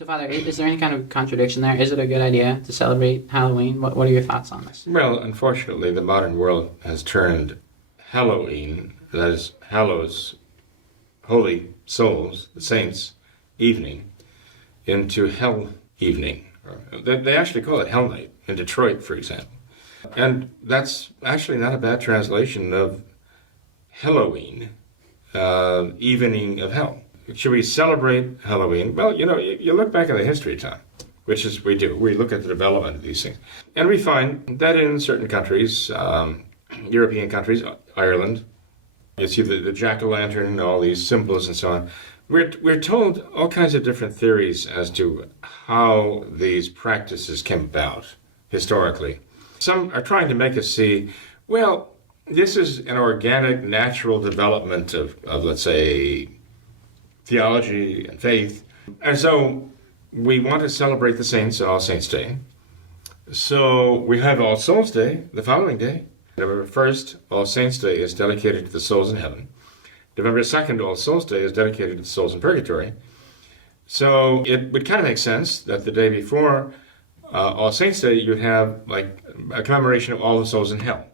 So, Father, is there any kind of contradiction there? Is it a good idea to celebrate Halloween? What are your thoughts on this? Well, unfortunately, the modern world has turned Halloween, that is, Hallows, Holy Souls, the Saints' evening, into Hell evening. They actually call it Hell Night in Detroit, for example. And that's actually not a bad translation of Halloween, evening of hell. Should we celebrate Halloween? Well, you look back at the history of time, which is we do. We look at the development of these things. And we find that in certain countries, European countries, Ireland, you see the jack-o'-lantern, all these symbols and so on. We're told all kinds of different theories as to how these practices came about historically. Some are trying to make us see, well, this is an organic, natural development of let's say, theology and faith. And so we want to celebrate the saints, All Saints' Day. So we have All Souls' Day, the following day. November 1st, All Saints' Day is dedicated to the souls in heaven. November 2nd, All Souls' Day is dedicated to the souls in purgatory. So it would kind of make sense that the day before All Saints' Day, you'd have like a commemoration of all the souls in hell.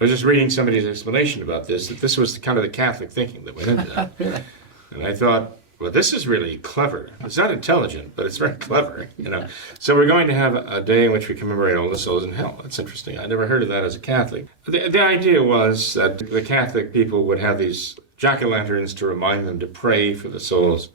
I was just reading somebody's explanation about this, that this was kind of the Catholic thinking that went into that. Really? And I thought, well, this is really clever. It's not intelligent, but it's very clever, So we're going to have a day in which we commemorate all the souls in hell. That's interesting. I never heard of that as a Catholic. The idea was that the Catholic people would have these jack-o'-lanterns to remind them to pray for the souls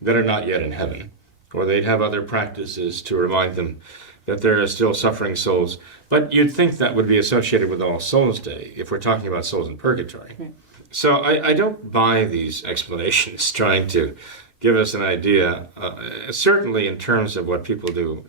that are not yet in heaven. Or they'd have other practices to remind them that there are still suffering souls. But you'd think that would be associated with All Souls' Day if we're talking about souls in purgatory. Right. So I don't buy these explanations trying to give us an idea, certainly in terms of what people do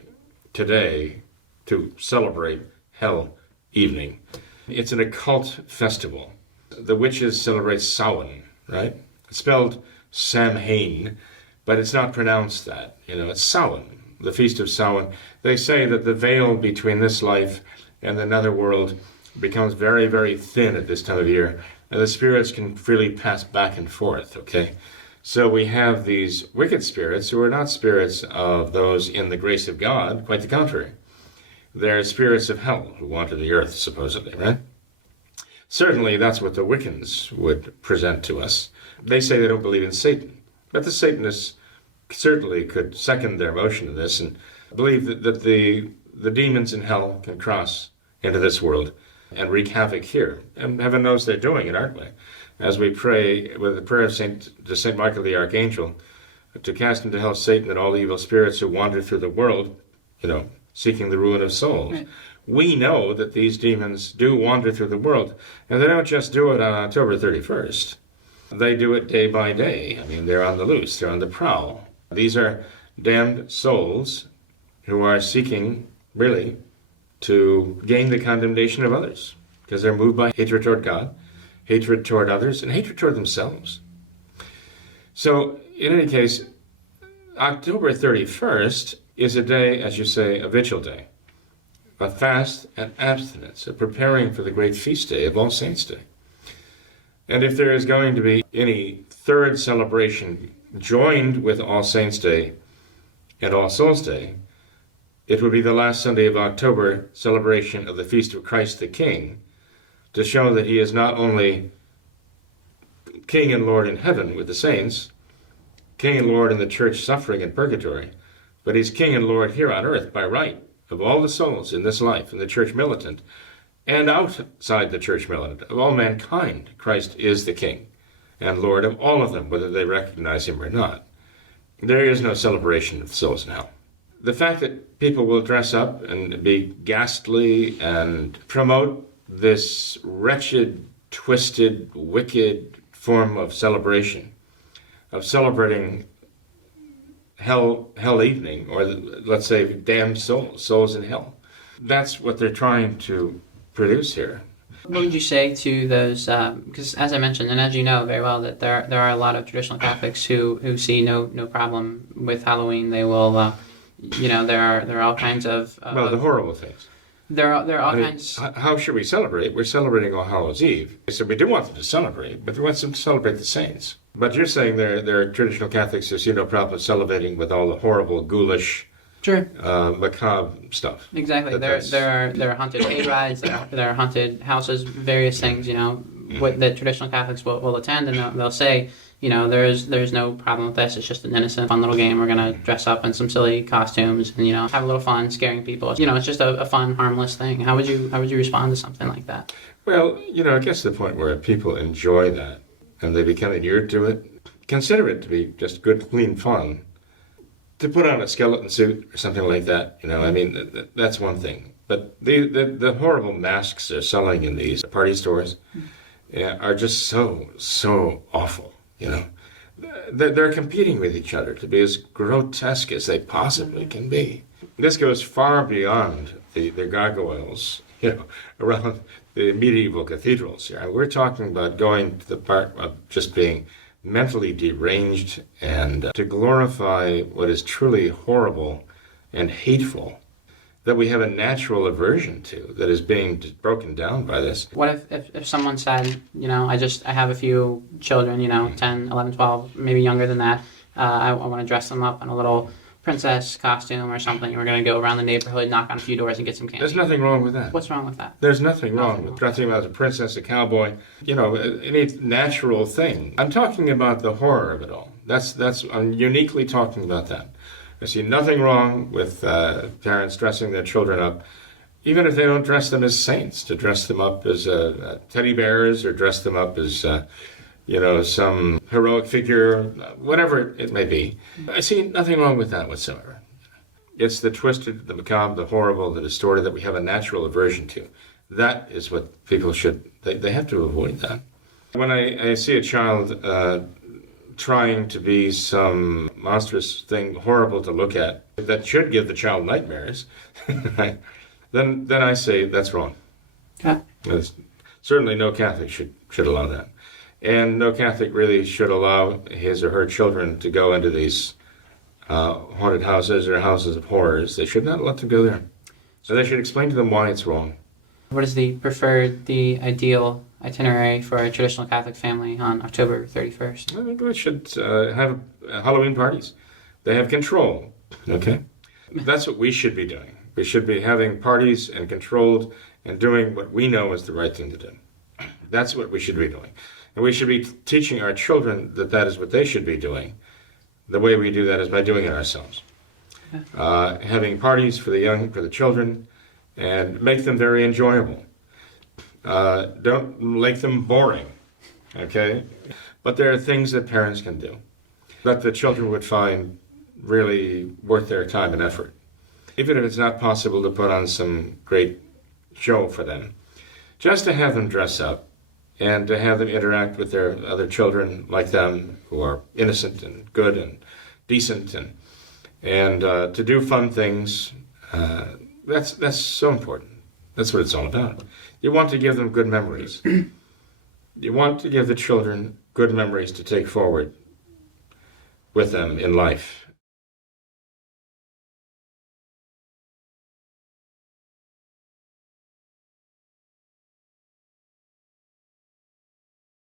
today to celebrate Hell Evening. It's an occult festival. The witches celebrate Samhain, right? It's spelled Samhain, but it's not pronounced that. It's Samhain, the Feast of Samhain. They say that the veil between this life and the netherworld becomes very, very thin at this time of year, and the spirits can freely pass back and forth, okay? So we have these wicked spirits who are not spirits of those in the grace of God, quite the contrary. They're spirits of hell who wander the earth, supposedly, right? Certainly that's what the Wiccans would present to us. They say they don't believe in Satan, but the Satanists certainly could second their motion of this and believe that the demons in hell can cross into this world and wreak havoc here. And heaven knows they're doing it, aren't we? As we pray with the prayer of Saint Michael the Archangel to cast into hell Satan and all the evil spirits who wander through the world, seeking the ruin of souls. Right. We know that these demons do wander through the world, and they don't just do it on October 31st. They do it day by day. They're on the loose, they're on the prowl. These are damned souls who are seeking, really, to gain the condemnation of others, because they're moved by hatred toward God, hatred toward others, and hatred toward themselves. So, in any case, October 31st is a day, as you say, a vigil day, a fast and abstinence, a preparing for the great feast day of All Saints' Day. And if there is going to be any third celebration joined with All Saints' Day and All Souls' Day, it would be the last Sunday of October celebration of the Feast of Christ the King, to show that he is not only King and Lord in heaven with the saints, King and Lord in the church suffering in purgatory, but he's King and Lord here on earth by right of all the souls in this life, in the church militant, and outside the church militant, of all mankind. Christ is the King and Lord of all of them, whether they recognize him or not. There is no celebration of souls in hell. The fact that people will dress up and be ghastly and promote this wretched, twisted, wicked form of celebration, of celebrating hell evening, or let's say damned souls in hell. That's what they're trying to produce here. What would you say to those, because as I mentioned, and as you know very well, that there are a lot of traditional Catholics who see no problem with Halloween. They will, there are all kinds of... the horrible things. There are all kinds... How should we celebrate? We're celebrating All Hallows Eve. So we do want them to celebrate, but we want them to celebrate the saints. But you're saying there are traditional Catholics who see no problem celebrating with all the horrible, ghoulish, Sure. macabre stuff. Exactly. But There are haunted hay rides. There are haunted houses. Various things. That traditional Catholics will attend, and they'll say, there's no problem with this. It's just an innocent, fun little game. We're gonna dress up in some silly costumes and have a little fun, scaring people. It's just a fun, harmless thing. How would you respond to something like that? Well, it gets to the point where people enjoy that and they become inured to it. Consider it to be just good, clean fun. To put on a skeleton suit or something like that, that's one thing. But the horrible masks they're selling in these party stores are just so awful. They're competing with each other to be as grotesque as they possibly can be. This goes far beyond the gargoyles, around the medieval cathedrals. We're talking about going to the part of just being mentally deranged and to glorify what is truly horrible and hateful that we have a natural aversion to that is being broken down by this. What if someone said, I have a few children, 10, 11, 12, maybe younger than that. I want to dress them up in a little princess costume or something. We're going to go around the neighborhood, knock on a few doors, and get some candy. There's nothing wrong with that. What's wrong with that? There's nothing wrong with dressing up as a princess, a cowboy, any natural thing. I'm talking about the horror of it all. I'm uniquely talking about that. I see nothing wrong with parents dressing their children up, even if they don't dress them as saints, to dress them up as teddy bears or dress them up as, some heroic figure, whatever it may be. I see nothing wrong with that whatsoever. It's the twisted, the macabre, the horrible, the distorted that we have a natural aversion to. That is what people they have to avoid that. When I see a child trying to be some monstrous thing, horrible to look at, that should give the child nightmares, then I say that's wrong. Okay. Certainly no Catholic should allow that. And no Catholic really should allow his or her children to go into these haunted houses or houses of horrors. They should not let them go there. So they should explain to them why it's wrong. What is the ideal itinerary for a traditional Catholic family on October 31st? I think they should have Halloween parties. They have control, okay? That's what we should be doing. We should be having parties and controlled and doing what we know is the right thing to do. That's what we should be doing. And we should be teaching our children that is what they should be doing. The way we do that is by doing it ourselves. Having parties for the children, and make them very enjoyable. Don't make them boring, okay? But there are things that parents can do that the children would find really worth their time and effort. Even if it's not possible to put on some great show for them, just to have them dress up and to have them interact with their other children like them who are innocent and good and decent and to do fun things. That's so important. That's what it's all about. You want to give them good memories. You want to give the children good memories to take forward with them in life.